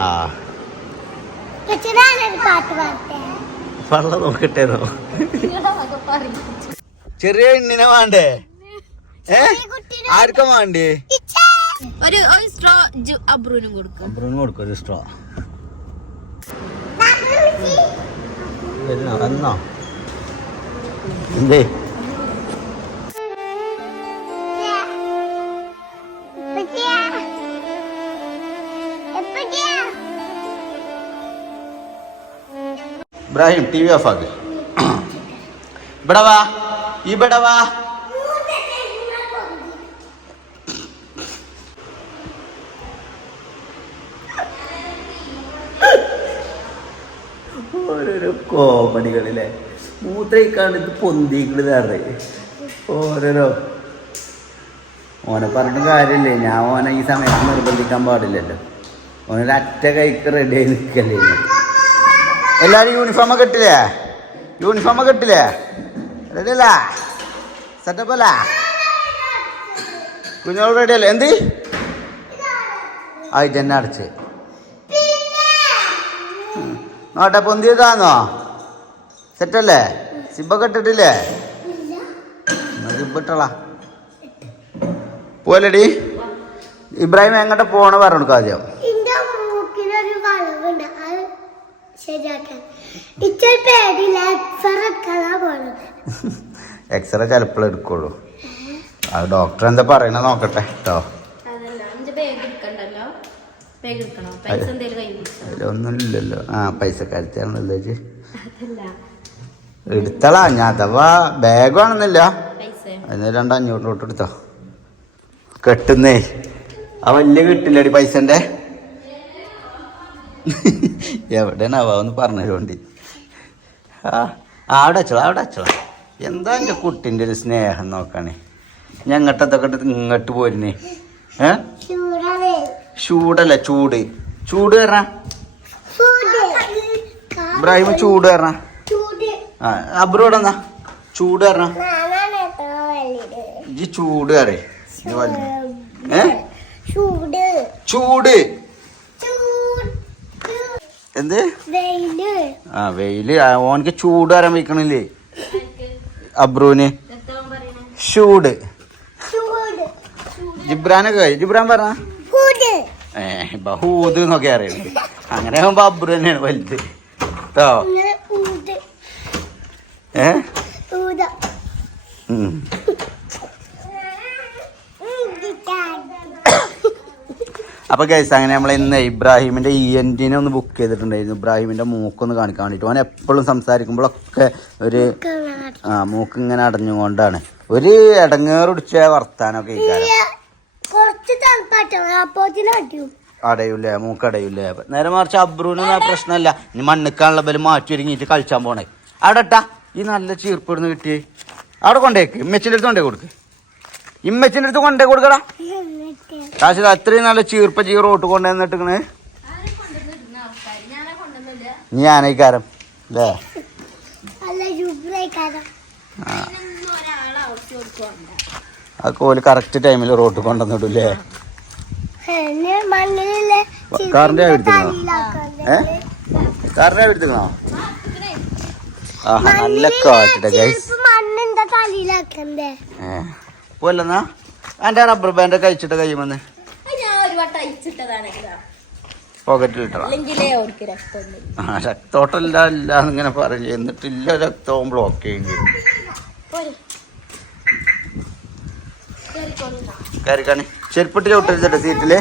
ആ. പള്ള നോക്കട്ടെ ചെറിയ എണ്ണിനെ വേണ്ടേ? ഏ? ആർക്കാ വേണ്ടേ? ഒരു ഒരു സ്ട്രോ അബ്രൂനും കൊടുക്കും. അബ്രൂനും കൊടുക്കും ഒരു സ്ട്രോ എന്നോ എന്തേ? ഇബ്രാഹിം ടി വി ഓഫ് ആക്ക് ഇവിടെ വാ ഇവിടെ വാ ഓരോരോ കോമഡികളിലെ. മൂത്രയിക്കാണ്ട് ഇത് പൊന്തിക്കുന്നത് വേറെ ഓരോരോ. ഓനെ പറഞ്ഞിട്ട് കാര്യമില്ലേ? ഞാൻ ഓനെ ഈ സമയത്ത് നിർബന്ധിക്കാൻ പാടില്ലല്ലോ. ഓനൊരു അറ്റ കൈക്ക് റെഡി ആയി നിൽക്കല്ലേ ഞാൻ. എല്ലാരും യൂണിഫോം ഒക്കെ ഇട്ടില്ലേ? യൂണിഫോം ഒക്കെ ഇട്ടില്ലേ? റെഡി അല്ല? സെറ്റപ്പ് അല്ല? കുഞ്ഞോട് റെഡി അല്ലേ? എന്ത്? ആ ഇതന്നെ അടച്ച്. നോട്ടെ പൊന്തിയതാന്നോ സെറ്റല്ലേ സിബൊക്കെ ഇട്ടിട്ടില്ലേ? എന്നാ സിബ് ഇട്ടളാ. പോലടി ഇബ്രാഹിം എങ്ങോട്ട് പോണ പറഞ്ഞു ആദ്യം. ശരിയാക്കാൻ. ഇച്ചിരി പേടിയില്ല എക്സറ എടുക്കാനാ പോണത് എക്സ്റേ ചിലപ്പോൾ എടുക്കുള്ളൂ. അത് ഡോക്ടർ എന്താ പറയണ നോക്കട്ടെ കേട്ടോ അതല്ല അഞ്ച് ബാഗ് എടുക്കണ്ടല്ലോ? ബാഗ് എടുക്കണോ? പൈസ എന്തേലും കൈ പിടിച്ചോ? അതിലൊന്നുമില്ലല്ലോ. ആ പൈസ കരുത്താണല്ലോ ഇജ്ജ്. അതല്ല. എടുത്തളാ ഞാൻ അഥവാ ബാഗ് ആണെന്നില്ല പൈസ. അതിന് രണ്ടഞ്ഞൂറ് തൊട്ട് എടുത്തോ കെട്ടുന്നേ. ആ വലിയ കിട്ടില്ലടി പൈസന്റെ എവിടെയാണാവാ ഒന്ന് പറഞ്ഞുകൊണ്ട് ആ അവിടെ അച്ചോളാം അവിടെ അച്ചോളാം എന്താ എന്റെ കുട്ടിന്റെ ഒരു സ്നേഹം നോക്കണേ ഞങ്ങട്ടതൊക്കെ ഇട്ട് ഇങ്ങോട്ട് പോരുന്നേ. ഏ? ചൂടല്ല? ചൂട്. ചൂട് കയറാ ഇബ്രാഹിം ചൂട് കയറാ ആ അബ്രോഡ് എന്നാ ചൂട് കയറാ ഇജ്ജ് ചൂട് കയറേ ഏ? ചൂട്. എന്ത്? ആ വെയിൽ. ഓനക്ക് ചൂട് വരാൻ വയ്ക്കണില്ലേ? അബ്രൂന്. ചൂട്. ജിബ്രാനൊക്കെ ജിബ്രാൻ പറ ചൂട് ഏ ബഹൂത് എന്നൊക്കെ അറിയുന്നത് അങ്ങനെ ആകുമ്പോ അബ്രു തന്നെയാണ് വലുത്. കേട്ടോ ഏ? ഊത ഉം. അപ്പൊ ഗൈസ് അങ്ങനെ നമ്മൾ ഇന്ന് ഇബ്രാഹിമിന്റെ ഇ എൻ ടിനെ ഒന്ന് ബുക്ക് ചെയ്തിട്ടുണ്ടായിരുന്നു. ഇബ്രാഹിമിന്റെ മൂക്കൊന്ന് കാണിക്കാൻ വേണ്ടിട്ട് അവൻ എപ്പോഴും സംസാരിക്കുമ്പോഴൊക്കെ ഒരു ആ മൂക്ക് ഇങ്ങനെ അടഞ്ഞുകൊണ്ടാണ്. ഒരു ഇടങ്ങേറുടിച്ച വർത്താനൊക്കെ അടയൂലേ മൂക്കടയൂലേ നേരെ മറിച്ച് അബ്രൂനൊന്നും ആ പ്രശ്നമല്ല ഇനി മണ്ണിക്കാനുള്ള ബലം മാറ്റി ഒരുങ്ങിയിട്ട് കളിച്ചാൻ പോണേ. അവിടെ ഇട്ടാ ഈ നല്ല ചീർപ്പിടുന്ന് കിട്ടിയേ. അവിടെ കൊണ്ടേക്ക്. ഇമ്മച്ചിന്റെ അടുത്ത് കൊണ്ടേ കൊടുക്ക്. ഇമ്മച്ചിന്റെ അടുത്ത് കൊണ്ടേ കൊടുക്കടാ. കാശ് അത്രയും നല്ല ചീർപ്പ ചീർ ഓട്ട് കൊണ്ടുവന്നിട്ടിക്കണ് ഞാനെ കൊണ്ടുവന്നില്ല നീ ആനയിക്കാരം അല്ലേ ആ കോൽ കറക്റ്റ് ടൈമിൽ റോട്ട് കൊണ്ടുവന്നിട്ടില്ലേ കാറിന്റെ എടുത്തിക്കണോ ഏ? കാറിന്റെ എടുത്തിക്കണോ ആ നല്ല കാട്ടിട്ടെ ഗൈസ് ഏ. പോലെന്നാ എന്റെ റബ്ബർ ബാൻഡ് ഒക്കെ അയച്ചിട്ട് കഴിയുമെന്ന്. രക്തോട്ടല്ല എന്നിങ്ങനെ പറഞ്ഞു എന്നിട്ടില്ല രക്തവും ബ്ലോക്ക് ചെയ്യും കയറിക്കാണി ചെരുപ്പിട്ട് ചവിട്ടരുതട്ടെ സീറ്റിൽ.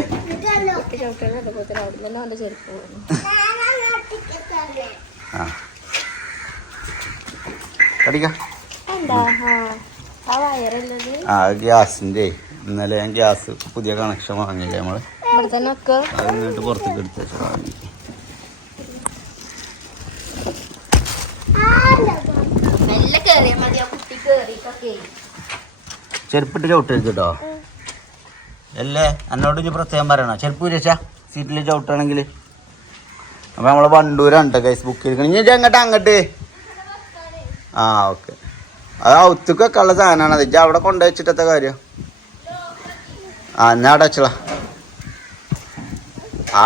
കടിക്ക. ആ ഗ്യാസിന്റെ. ഇന്നലെ ഞാൻ ഗ്യാസ് പുതിയ കണക്ഷൻ വാങ്ങിയില്ലേ ഒക്കെ അത് ഇങ്ങോട്ട് പുറത്തേക്ക് എടുത്ത് വാങ്ങി. ചെരുപ്പിട്ട് ചവിട്ടരുത് കേട്ടോ അല്ലേ എന്നോട് ഇനി പ്രത്യേകം പറയണോ. ചെരുപ്പ് വിചാരിച്ചാ സീറ്റിൽ ചവിട്ടാണെങ്കിൽ അപ്പൊ നമ്മളെ വണ്ടൂരാണ് കേട്ടോ കൈസ് ബുക്ക് ചെയ്തിരിക്കണം. ഇനി അങ്ങോട്ട് അങ്ങോട്ട്? ആ ഓക്കെ അത് ഔത്തുക്കൊക്കെ ഉള്ള സാധനമാണ് അത് അവിടെ കൊണ്ടുവച്ചിട്ടത്തെ കാര്യം. ആ എന്നാ അവിടെ വെച്ചളാ.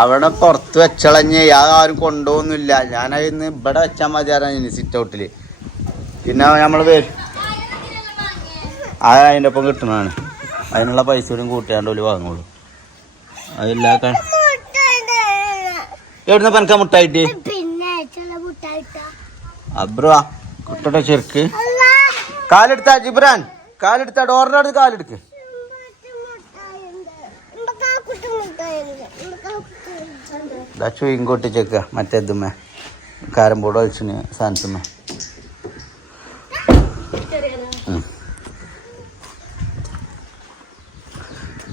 അവിടെ പുറത്ത് വെച്ചളഞ്ഞ് ആരും കൊണ്ടുപോകുന്നില്ല. ഞാനതിന്ന് ഇവിടെ വെച്ചാൽ മതിയായിരുന്നു സിറ്റ് ഔട്ടിൽ പിന്നെ നമ്മൾ വരും അത് അതിന്റെ ഒപ്പം കിട്ടണതാണ്. അതിനുള്ള പൈസ കൂടി കൂട്ടിയാണ്ട് ഒരു വാങ്ങുള്ളൂ. അതില്ലാ എവിടുന്ന പനക്ക മുട്ടായിട്ട്? അബ്രുവാ കുട്ടയുടെ ചെറുക്ക്. കാലെടുത്താ ജിബ്രാൻ. കാലെടുത്താ അടുത്ത് കാലെടുക്ക്. ഇതാ ഇങ്ങോട്ട് ചെക്ക മറ്റേതുമേ കാരം ബോർഡ് കളിച്ചിന് സാധനത്തുമ്മ.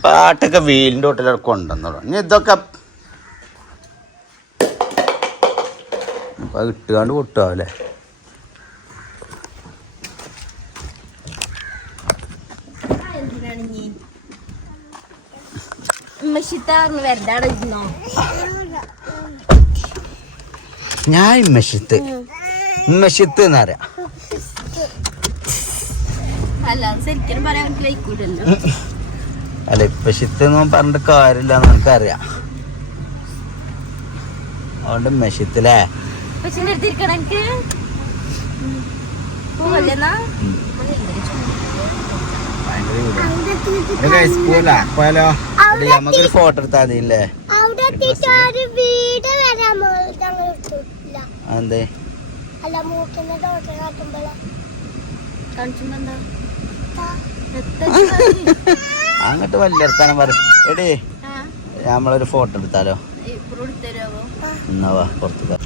പാട്ടൊക്കെ വീലിന്റെ ഒട്ടിലൊക്കെ കൊണ്ടുവന്നോളൂ ഇനി ഇതൊക്കെ അപ്പൊ ഇട്ടുകാണ്ട് പൊട്ടുകാവല്ലേ ഉമ്മശിത്താറിന് വെറുതെ ഇരുന്നോ ഞാൻ മെഷത്ത്. മെഷത്ത് എന്നറിയാം അല്ല ഇപ്പൊ എന്ന് പറഞ്ഞിട്ട് കാര്യമില്ല എന്ന് എനിക്കറിയാം. അതുകൊണ്ട് പോയാലോ? നമുക്കൊരു ഫോട്ടോ എടുത്താൽ മതിയില്ലേ? അതെന്തേ? അല്ല മൂക്കിന്റെ ഡോക്ടറെ കാട്ടുമ്പോഴേ അങ്ങോട്ട് വലിയ എടുത്താനും പറ. എടേ നമ്മളൊരു ഫോട്ടോ എടുത്താലോ? എന്നാവാ പുറത്ത്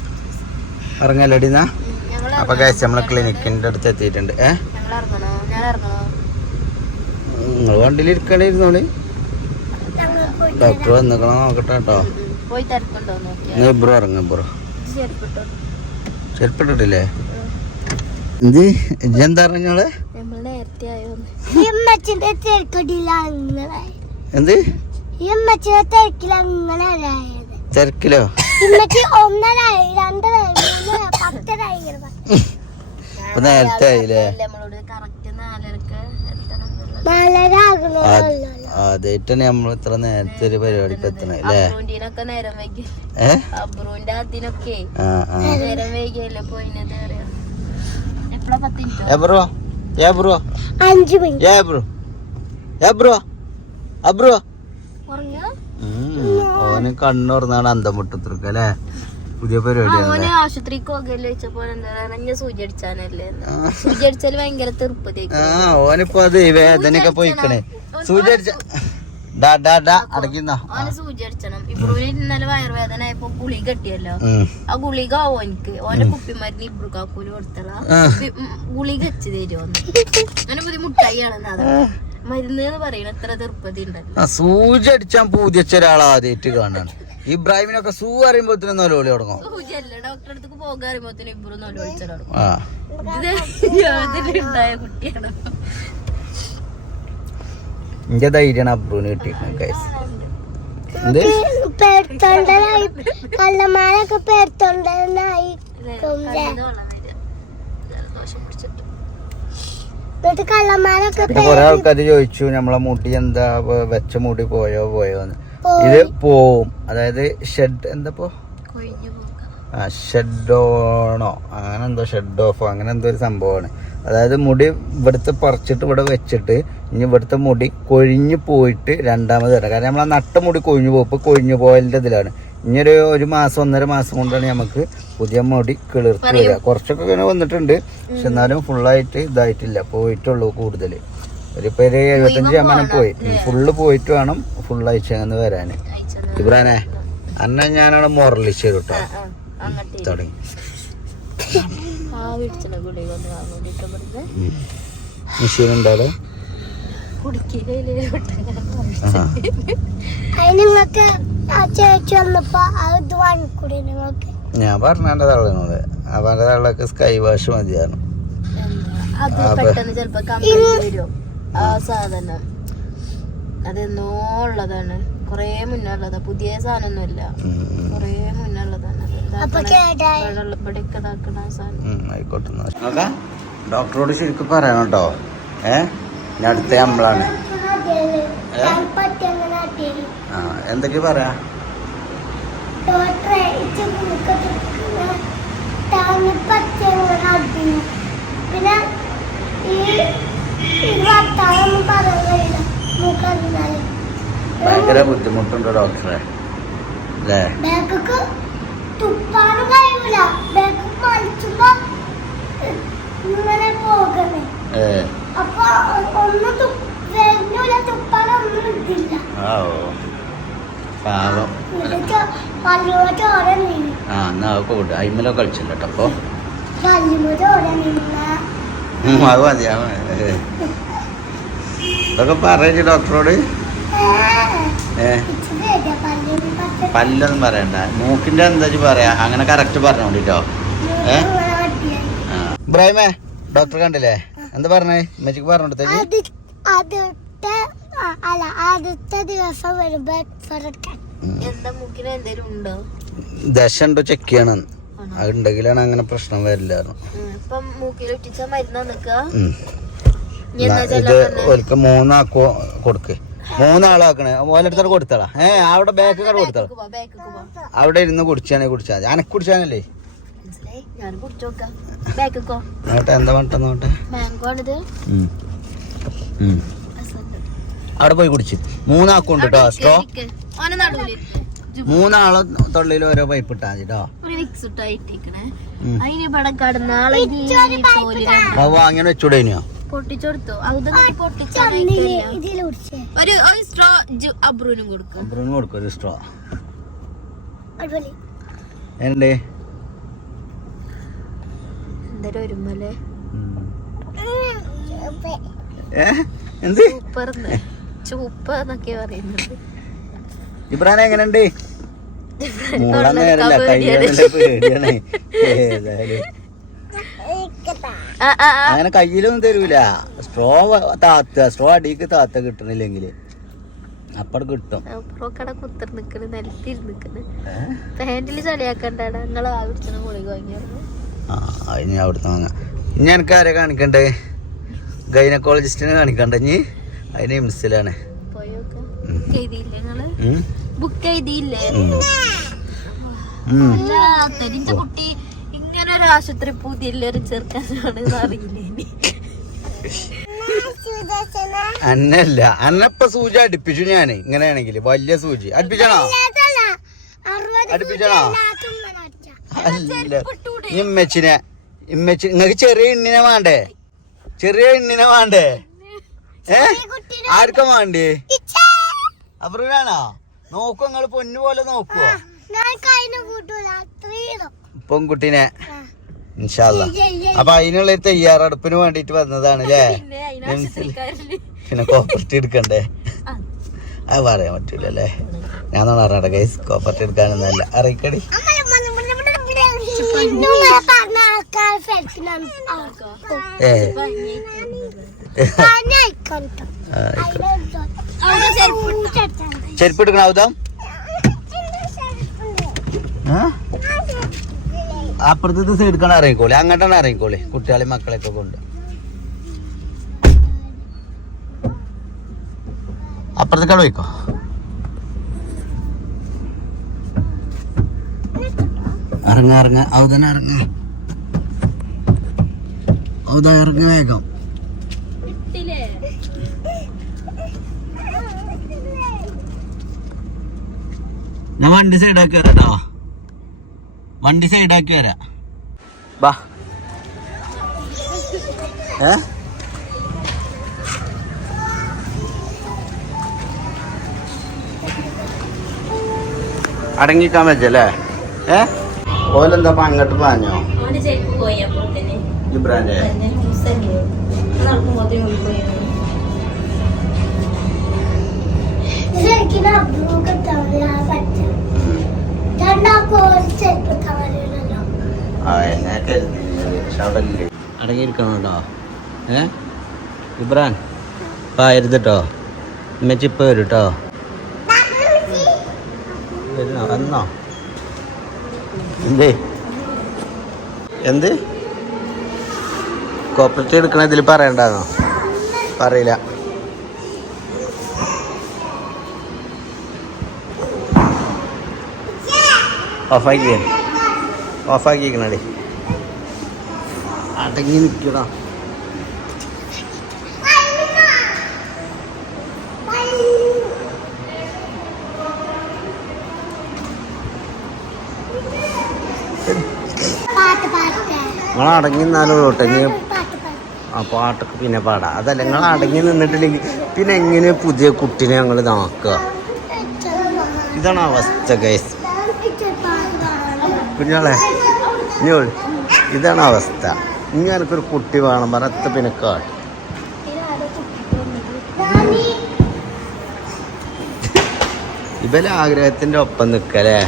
ഇറങ്ങല്ലോ എന്നാ? ഞങ്ങൾ അപ്പൊ കഴിച്ച് നമ്മളെ ക്ലിനിക്കിന്റെ അടുത്ത് എത്തിയിട്ടുണ്ട്. ഏ? നിങ്ങൾ വണ്ടിയിൽ ഇരിക്കണ്ടിരുന്നോളി ഡോക്ടർ വന്നിക്കണോ? നോക്കട്ടെ കേട്ടോ. ഇബ്രോ ഇറങ്ങ ഇബ്രോ ചെരുപ്പിട്ടോ ചെരുപ്പിട്ടിട്ടില്ലേ? എന്ത്? എന്താ പറഞ്ഞോളെ എന്ത്? തിരക്കിലോ ഇപ്പൊ നേരത്തെ ആയില്ലേ? നാലര ആകണമല്ലോ ആദ്യമായിട്ടാണ് നമ്മൾ ഇത്ര നേരത്തെ ഒരു പരിപാടിക്ക് എത്തണേ അല്ലേ? അബ്രൂന്റീനൊക്കെ നേരം വൈകി. ഏ? അബ്രൂന്റെ അതിനൊക്കെ ആ ആ. നേരം വൈകിയല്ലേ പോയിനത് അറിയാം എപ്പഴാ പത്ത് ഏ ബ്രോ ഏ ബ്രോ അഞ്ചു മിനിറ്റ്. ഏ ബ്രോ ഏ ബ്രോ അബ്രോ ഓന് കണ്ണുറന്നാണ് അന്തം വിട്ടുത്തിരിക്ക അല്ലേ? പുതിയ പരിപാടി പരിപാടിയാണ് ആശുപത്രിക്ക് പോകല്ലേ ചോദിച്ചപ്പോ എന്താ സൂചി അടിച്ചാനല്ലേ എന്ന്. സൂചി അടിച്ചാൽ ഭയങ്കര തെറുപ്പതേക്ക് ആ ഓനിപ്പോ അത് വേദനയൊക്കെ പോയിക്കണേ. സൂചി അടിച്ച ഡാ ഡാ ഡാ അടയ്ക്കുന്നോ. സൂചി അടിച്ചണം ഇന്നലെ വയറുവേദന ആയപ്പോ ഗുളിക കെട്ടിയല്ലോ. ആ ഗുളിക ആവോ എനിക്ക്? ഓന്റെ കുപ്പിമരുന്ന് ഇബ്രു കാക്കൂൽ കൊടുത്തളാ ആ. ഗുളിക വെച്ച് തരുമോന്ന് അങ്ങനെ പുതിയ മുട്ടായിയാണെന്ന് അതാ. മരുന്ന് എന്ന് എത്ര ഉണ്ടല്ലോ. ആ സൂചി അടിച്ചാൻ പൂതി വെച്ച ആദ്യമായിട്ട് കാണാണ്. ഇബ്രാഹിമിനൊക്കെ സൂ അറിയുമ്പോഴത്തേനും നലോളി തുടങ്ങും. സൂചിയല്ല? ഡോക്ടറെ അടുത്ത് പോകാൻ അറിയുമ്പോത്തിന് ഇബ്രു ഇത് കുട്ടിയാണ്. എന്റെ ധൈര്യമാണ് അബ്രൂന് ഗൈസ് എന്ത്? പേർത്തോണ്ടനായി കള്ളന്മാരൊക്കെ പേർത്തോണ്ടനായി പിന്നെ കുറെ ആൾക്കാർ ചോദിച്ചു നമ്മളെ മുടി എന്താ? വെച്ച മുടി പോയോ? പോയോന്ന് ഇത് പോവും. അതായത് ഷെഡ് എന്താപ്പോ ആ ഷെഡ് ഓണോ? അങ്ങനെ എന്തോ ഷെഡ് ഓഫോ അങ്ങനെ എന്തോ ഒരു സംഭവമാണ്. അതായത് മുടി ഇവിടുത്തെ പറിച്ചിട്ട് ഇവിടെ വെച്ചിട്ട് ഇനി ഇവിടുത്തെ മുടി കൊഴിഞ്ഞു പോയിട്ട് രണ്ടാമത് ഇടാം കാരണം നമ്മളെ നട്ട മുടി കൊഴിഞ്ഞു പോകും. ഇപ്പോൾ കൊഴിഞ്ഞു പോയതിന്റെ ഇതിലാണ്. ഇനി ഒരു ഒരു മാസം ഒന്നര മാസം കൊണ്ടാണ് നമുക്ക് പുതിയ മുടി കിളിർത്ത് വരിക. കുറച്ചൊക്കെ ഇങ്ങനെ വന്നിട്ടുണ്ട്. പക്ഷെ എന്നാലും ഫുള്ളായിട്ട് ഇതായിട്ടില്ല. പോയിട്ടുള്ളൂ കൂടുതൽ ഒരു പേര് ഒരു എഴുപത്തഞ്ച് ശതമാനം പോയി. ഫുള്ള് പോയിട്ട് വേണം ഫുള്ളായിട്ട് അങ്ങനെ വരാൻ ഇബ്രാനെ അന്ന ഞാനാണ് മുരളിച്ച് കേട്ടോ. തുടങ്ങി. ഗുളിക ഒന്ന് വാങ്ങാൻ ഇവിടുന്ന് മെഷീൻ ഞാൻ പറഞ്ഞ തള്ളനോട് അവന്റെ തള്ളൊക്കെ സ്കൈ വാഷ് മതിയാണ് അത് പെട്ടെന്ന് ചെലപ്പോ കംപ്ലൈന്റ് വരും. ആ സാധനം. അതെന്നോ ഉള്ളതാണ്. കൊറേ മുന്നേ ഉള്ളതാ. പുതിയ സാധനമൊന്നുമല്ല കൊറേ ആയിക്കോട്ടെ. ഡോക്ടറോട് ശരിക്കും പറയണം കേട്ടോ. ഏ? ഞാൻ അടുത്ത നമ്മളാണ് ആ എന്തൊക്കെ പറയാ? പിന്നെ ഈ ഭയങ്കര ബുദ്ധിമുട്ടുണ്ട് ഡോക്ടറെ. അല്ലേ? തുപ്പാനും കഴിയൂല. ബാഗ് മലിച്ചുമ്പോ ഇങ്ങനെ പോകണേ. അപ്പൊ ഒന്നും വരുന്നില്ല തുപ്പാനൊന്നും ഓ. പാവം. ആ എന്നാ അതൊക്കെ വിട്ടു അയിമലോ കളിച്ചില്ല കേട്ടോ ചോര അത് മതി. ഇതൊക്കെ പറഞ്ഞു ഡോക്ടറോട്. ഏ. പല്ലൊന്നും പറയണ്ട. മൂക്കിന്റെ എന്താ പറയാ? അങ്ങനെ കറക്റ്റ് പറഞ്ഞോണ്ടിട്ടോ. ഏ? ഇബ്രാഹിമേ ഡോക്ടർ കണ്ടില്ലേ? എന്താ പറഞ്ഞേ? അല്ല ആദ്യത്തെ ദിവസം വരുമ്പോ എന്തേലും ഉണ്ടോ? ദശ ഉണ്ടോ ചെക്ക് ചെയ്യണം? അതുണ്ടെങ്കിലാണ് അങ്ങനെ പ്രശ്നം വരില്ല ഇത് ഒരിക്കൽ മൂന്നാക്കോ കൊടുക്ക്. മൂന്നാളാക്കണേ. ഓലടുത്തോടെ കൊടുത്തളാ. ഏ അവിടെ ബാക്ക് കട കൊടുത്തടാ. അവിടെ ഇരുന്ന് കുടിച്ചാണെ കുടിച്ചാ ഞാൻ കുടിച്ചാനല്ലേ? നോട്ടെ എന്താ വേണ്ട നോട്ടെ. അവിടെ പോയി കുടിച്ച്. മൂന്നാക്കുണ്ട് കേട്ടോ സ്ട്രോ മൂന്നാളെ തൊള്ളിയിൽ ഓരോ പൈപ്പ് ഇട്ടാ മതിട്ടോ കേട്ടോ വാങ്ങിയാണ് വെച്ചൂടെ ഇനിയോ? പൊട്ടിച്ചെടുത്തു. ഒരു ഒരു സ്ട്രോ അബ്രൂനും കൊടുക്കും. അപ്പുറം കൊടുക്കും ഒരു സ്ട്രോ എന്തേ? ഒരുമല്ലേ? ഇബ്രാൻ എങ്ങനെയുണ്ട്? മൂടാൻ നേരല്ല പേടിയാണ്. ഏതായാലും. അങ്ങനെ കയ്യിലൊന്നും തരൂല. സ്ട്രോ താത്ത സ്ട്രോ അടിക്ക് താത്ത കിട്ടണില്ലെങ്കിൽ അപ്പടെ കിട്ടും. ഇനി അവിടുത്തെ വാങ്ങാം. ഇനി എനിക്ക് ആരെ കാണിക്കണ്ടേ? ഗൈനക്കോളജിസ്റ്റിനെ കാണിക്കണ്ട ഇനി? അതിന് ഇംസിലാണ് ഉം. ബുക്ക് ചെയ്തില്ലേ. തെരിച്ച കുട്ടി? ഇങ്ങനെ ഒരു ആശുപത്രി പുതിയ ചെറുക്കാനാണ് അറിയില്ല ഇനി. അന്നല്ല അന്നപ്പ സൂചി അടുപ്പിച്ചു ഞാൻ ഇങ്ങനെയാണെങ്കിൽ വലിയ സൂചി. അടുപ്പിച്ചണോ? അടുപ്പിച്ചണോ? അല്ല ഇമ്മച്ചിനെ ഇമ്മച്ചി നിങ്ങക്ക് ചെറിയ എണ്ണിനെ വേണ്ടേ? ചെറിയ എണ്ണിനെ വേണ്ടേ? ഏ? ആർക്ക വേണ്ടേ? ഇച്ചേ. അപ്പുറമാണോ നോക്കൂ നിങ്ങൾ പൊന്നു പോലെ നോക്കുവോ. പെൺകുട്ടീനെ. ഇൻഷാല്ല അപ്പൊ അതിനുള്ള തയ്യാറെടുപ്പിന് വേണ്ടിട്ട് വന്നതാണ് അല്ലേ പിന്നെ കോപ്പർട്ടി എടുക്കണ്ടേ? അത് പറയാൻ പറ്റൂല അല്ലേ ഞാൻ പറഞ്ഞ ഗൈസ് കോപ്പർട്ടി എടുക്കാനൊന്നല്ല അറിയിക്കടി. ഏ. ആ, ചെരുപ്പ് എടുക്കണം ഔതം അപ്പുറത്തെ സൈഡ് കാണാൻ ഇറങ്ങിക്കോളി അങ്ങോട്ടാണ് ഇറങ്ങിക്കോളെ കുട്ടികളെയും മക്കളെയൊക്കെ കൊണ്ട്. അപ്പുറത്തേക്കാണ് പോയിക്കോ. ഇറങ്ങ ഇറങ്ങ ഔതന ഇറങ്ങ. അവത ഇറങ്ങ വേഗം. ഞാൻ വണ്ടി സൈഡാക്കി വണ്ടി സൈഡാക്കി വരാം. ബാ. ഏ? അടങ്ങിക്കാൻ വെച്ചല്ലേ ഏ? ഓലെന്താ അങ്ങോട്ട് നടക്കുമ്പോഴത്തേക്കും പോയി ശരിക്കും അബ്ബൂക്ക് തവല പറ്റ രണ്ടാക്കും ഒരു ചെരുപ്പ് തവലല്ലോ അടങ്ങിയിരിക്കണം കേട്ടോ ഏ? ഇബ്രാൻ പായരുത് കേട്ടോ ഉമ്മച്ചിപ്പ വരും കേട്ടോ വരുന്നോ വന്നോ? എന്തേ? എന്ത്? കോപ്പറേറ്റീവ് എടുക്കണ ഇതിൽ പറയണ്ടെന്നോ? പറയില്ല. ഓഫാക്കി ഓഫാക്കിയേക്കണേ അടങ്ങി നിൽക്കടാ. നിങ്ങൾ അടങ്ങി നിന്നാലും ഒട്ടങ്ങി ഇനി ആ പാട്ടൊക്കെ പിന്നെ പാടാം. അതല്ല നിങ്ങൾ അടങ്ങി നിന്നിട്ടില്ലെങ്കിൽ പിന്നെ എങ്ങനെ പുതിയ കുട്ടിനെ ഞങ്ങൾ നോക്കുക ഇതാണ് അവസ്ഥ ഗൈസ് കുഞ്ഞോളെ ഇഞ്ഞോൾ ഇതാണ് അവസ്ഥ. ഇനി എനിക്കൊരു കുട്ടി വേണം പറഞ്ഞ പിന്നെ കാട്ട്. ഇവലെ ആഗ്രഹത്തിന്റെ ഒപ്പം നിക്കല്ലേ?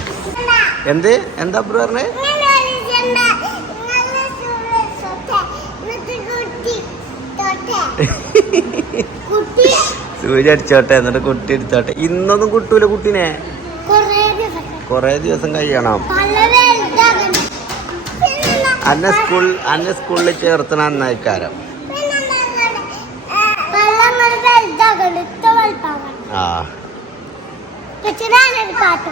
എന്ത്? എന്താ ബ്രോ പറഞ്ഞേ? സൂര്യ അടിച്ചോട്ടെ എന്നിട്ട് കുട്ടി അടിച്ചോട്ടെ ഇന്നൊന്നും കിട്ടൂല കുട്ടീനെ. കുറേ ദിവസം. കഴിയണം. അന്നെ സ്കൂൾ അന്നെ സ്കൂളിൽ ചേർത്തണ വലുപ്പാകണം ആ. പക്ഷെ ഞാനൊരു പാട്ട്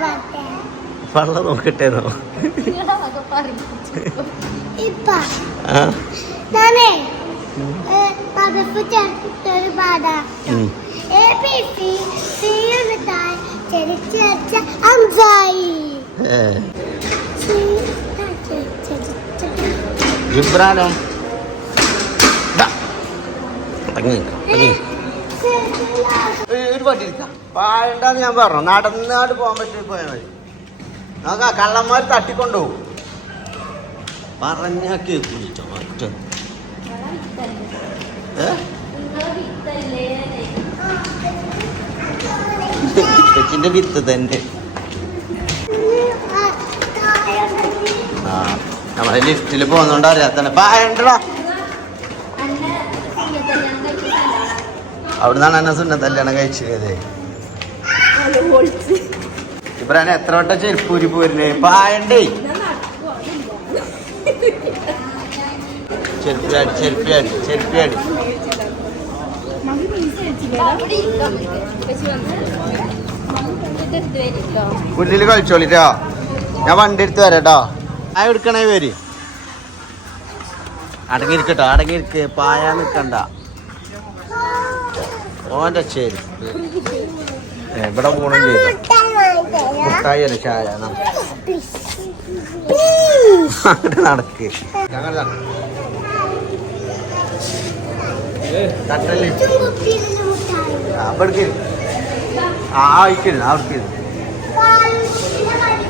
ജിബ്രാനോ ഒരു പട്ടി ഇരിക്കാം പായണ്ടെന്ന് ഞാൻ പറഞ്ഞു. നടന്നാട് പോകാൻ പറ്റി പോയാൽ മതി. നോക്കാം കള്ളന്മാർ തട്ടിക്കൊണ്ടുപോകും. പറഞ്ഞാ കേൾക്കില്ല ഒറ്റ. ഏ? കൊച്ചിന്റെ വിത്ത് തന്നെ. ആ. നമ്മളെ ലിഫ്റ്റിൽ പോകുന്നോണ്ട് അറിയാത്തന്നെ പായണ്ടടാ അവിടുന്നാണ് എന്നെ സുന്ന കല്യാണം കഴിച്ചത്. ഇബ്രാൻ എത്ര വട്ടം ചെരുപ്പൂരി പോരുന്നേ? പായണ്ടേ ചെരുപ്പിയാടി ചെരുപ്പിയാടി ചെരുപ്പിയാടി പുല്ലിൽ കളിച്ചോളിട്ടോ. ഞാൻ വണ്ടി എടുത്ത് വരാട്ടോ. ആ എടുക്കണേ പേര്? അടങ്ങിയിരിക്കട്ടോ അടങ്ങിയിരിക്ക്. പായാ നിൽക്കണ്ട ഓന്റെ ശരി ഇവിടെ പോണം ചെയ്തു മുട്ടായി അല്ല ചായ? ന. അങ്ങോട്ട് നടക്ക്. തട്ടല്ലേ. തട്ടല്ലേ ആ, ആയിക്കില്ല എടുക്ക്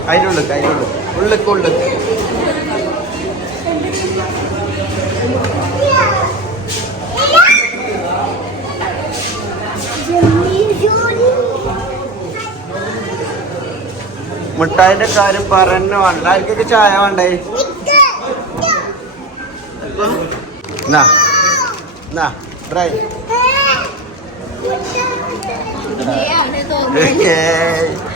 അതിനുള്ളിൽ ഉള്ളിക്ക് ഉള്ളിക്ക് മിഠായിന്റെ കാര്യം പറഞ്ഞു. വേണ്ട ആർക്കൊക്കെ ചായ വേണ്ടേ? എന്നാ എന്നാ ഡ്രൈ ഏയ്.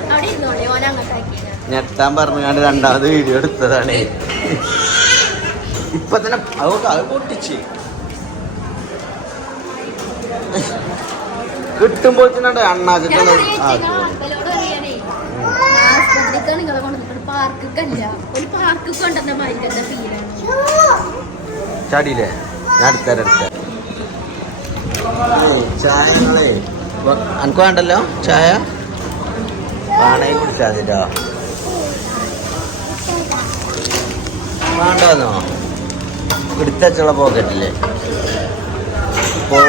ഞെട്ടാൻ പറഞ്ഞാണ്ട് രണ്ടാമത് വീഡിയോ എടുത്തതാണ്. ഇപ്പൊ തന്നെ അത് അത് പൊട്ടിച്ച്. കിട്ടുമ്പോൾ തന്നെ ചാടിയില്ലേ? ഞാൻ അടുത്തര അടുത്ത അനക്ക് വേണ്ടല്ലോ? ചായ? വേണേ കുടിച്ചാൽ മതിട്ടോ വേണ്ടോന്നോ? എടുത്തുള്ള പോക്കറ്റില്ലേ ഇപ്പോ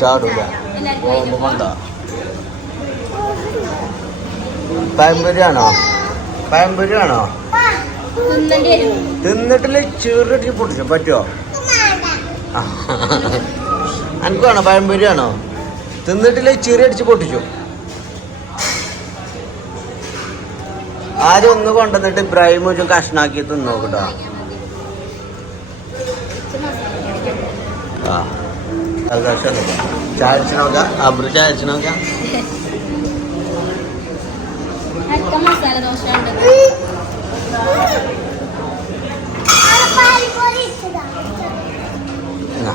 ചാടൂല പോകുമ്പോ വേണ്ട പഴംപൊരിയാണോ പഴംപൊരിയാണോ തിന്നിട്ടില്ല? ചെറുട്ടി പൊട്ടിച്ചോ. പറ്റുമോ എനിക്കാണോ പഴംപൊരിയാണോ തിന്നിട്ടില്ല? ചെറിയടിച്ച് പൊട്ടിച്ചു. ആദ്യം ഒന്ന് കൊണ്ടുവന്നിട്ട് ഇബ്രാഹിം ഒരു കഷ്ണാക്കി തിന്നോ കേട്ടോ? ആ അവകാശം ചായച്ച് നോക്കാം. അബ്രു ചായച്ച് നോക്കാം. അടുത്ത മസാല ദോശ ഉണ്ട്. എന്നാ.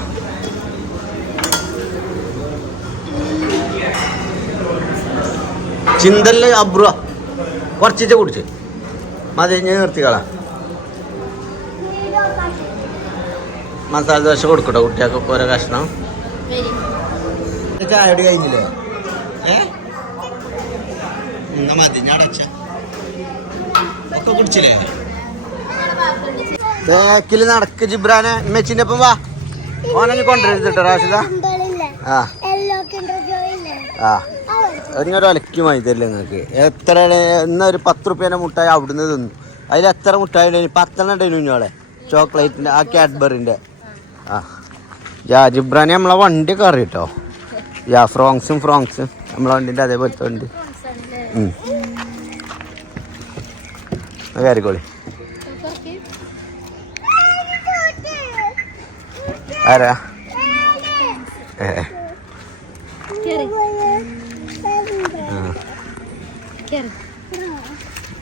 ചിന്തല്ലേ അബ്രു കുറച്ചിട്ട് കുടിച്ച്. മതി ഞാൻ നിർത്തിക്കളാം. മസാല ദോശ കൊടുക്കട്ടോ കുട്ടികൾക്ക് ഓരോ കഷ്ണം. ചായ കുടി കഴിഞ്ഞില്ലേ? ഏ? എന്നാ മതി ഞാൻ അടച്ച. ഒക്കെ കുടിച്ചില്ലേ? ബാക്കിൽ നടക്ക് ജിബ്രാനെ ഇമ്മച്ചിന്റെ ഒപ്പം വാ. ഓനെ കൊണ്ടുവരുത് കേട്ടോ റാഷിദ. ആ. ജോയില്ലേ ആ. ഒരു ഒലക്കി മൈതല്ലേ നിങ്ങൾക്ക് എത്ര എന്നാ ഒരു പത്ത് റുപ്യേന്റെ മുട്ടായി അവിടുന്ന് തിന്നു. അതിൽ എത്ര മുട്ടായി ഉണ്ടായി പത്തെണ്ണം ഉണ്ടായിരുന്നു കുഞ്ഞോളെ ചോക്ലേറ്റിന്റെ ആ കാഡ്ബറിന്റെ ആ. ജാജിബ്രാനി നമ്മളെ വണ്ടി കയറി കേട്ടോ യാ ഫ്രോങ്സും ഫ്രോങ്സും. നമ്മളെ വണ്ടിന്റെ അതേപോലത്തെ വണ്ടി. കയറിക്കോളി. ആരാ? ഏ.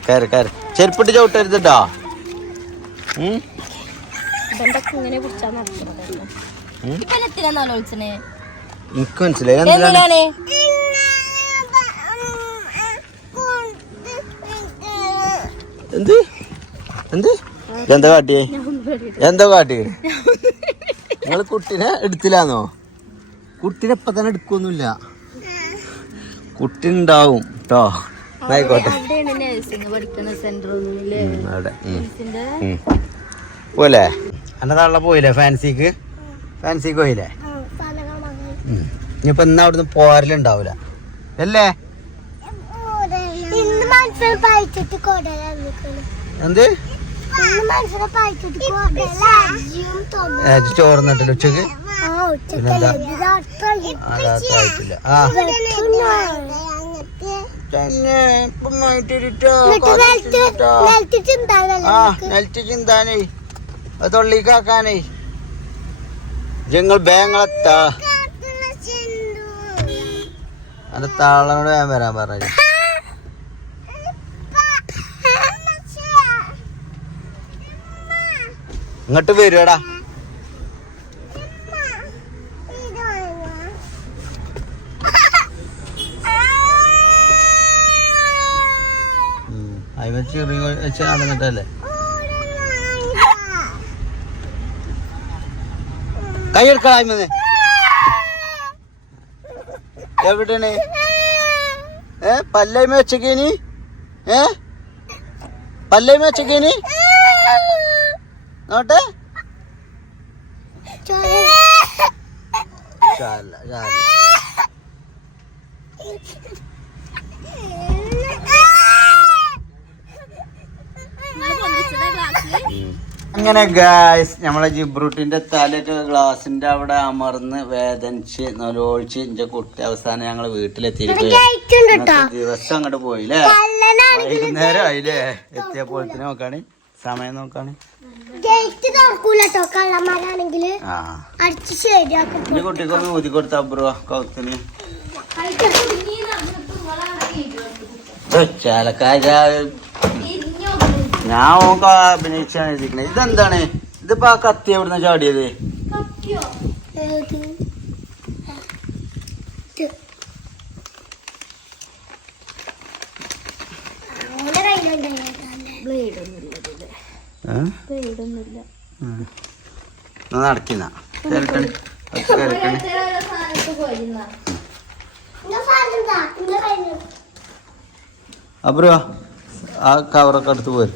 കയറി കയറി ചെരുപ്പിട്ട് ചവിട്ടരുത് കേട്ടോ ഉം? ഇങ്ങനെ പിടിച്ചാ നടക്കുന്നത് ഉം? ഇപ്പൊ എത്തിനാന്നോ വിളിച്ചനെ എനിക്ക് മനസ്സിലായി. എന്തിനാണ്? എന്ത്? എന്ത്? എന്താ കാട്ടിയേ? എന്താ കാട്ടി നിങ്ങൾ കുട്ടീനെ എടുത്തില്ലാന്നോ? കുട്ടീനെ ഇപ്പൊ തന്നെ എടുക്കൊന്നുമില്ല. കുട്ടി ഉണ്ടാവും കേട്ടോ ആയിക്കോട്ടെ. പോലെ പോയില്ലേ? ഫാൻസിക്ക്? ഫാൻസിക്ക് പോയില്ലേ. ഇനിയിപ്പോ ഇന്ന് അവിടുന്ന് പോരലുണ്ടാവൂല അല്ലേ എന്ത്? ചോറുന്നിട്ടില്ല ഉച്ചയ്ക്ക്? ആ ഉച്ചക്കല്ലേ? ഇത് രാത്രി അതായിട്ടില്ല. ആ. തന്നെ ഇപ്പം ആ നെൽറ്റ് ചിന്താനേ. അത് തൊള്ളിക്കാക്കാനേ. ജങ്ങൾ ബാങ്ങളെത്താ. അത് താളനോട് ഞാൻ വരാൻ പറഞ്ഞു ഇങ്ങോട്ട് വരുവാടാ ചെറിയ വെച്ച് നടന്നിട്ടല്ലേ കൈ എടുക്കളായ്മന്ന് എവിടെയാണ്? ഏ പല്ലൈമ വെച്ചേക്കേനി ഏ? പല്ലൈമ വെച്ചേക്കേനി നോട്ടെ? ചാല ചാല അങ്ങനെ ഗായ്സ് നമ്മളെ ജിബ്രൂട്ടിന്റെ തലയൊക്കെ ഗ്ലാസിന്റെ അവിടെ അമർന്ന് വേദനിച്ച് നൊലോഴിച്ച് ഇന്റെ കുട്ടി അവസാനം ഞങ്ങൾ വീട്ടിലെത്തിയിരിക്കുകയാണ്. ഇന്നത്തെ ദിവസം അങ്ങോട്ട് പോയില്ലേ? വൈകുന്നേരം ആയില്ലേ? എത്തിയപ്പോഴത്തേനും നോക്കാണ്. സമയം നോക്കാണ്. കുട്ടിക്കൊന്ന് ഊതി കൊടുത്ത ബ്രോ കൗത്തിന് ചാലക്കാര ഞാൻ ഓക്ക് അഭിനയിച്ചാണ് എഴുതിക്കണേ ഇതെന്താണ്? ഇതിപ്പോ ആ കത്തി എവിടുന്ന ചാടിയത്? അപ്പുറ നടക്കുന്ന. കേൾക്കണേ. ആ കവറൊക്കെ എടുത്ത് പോരും.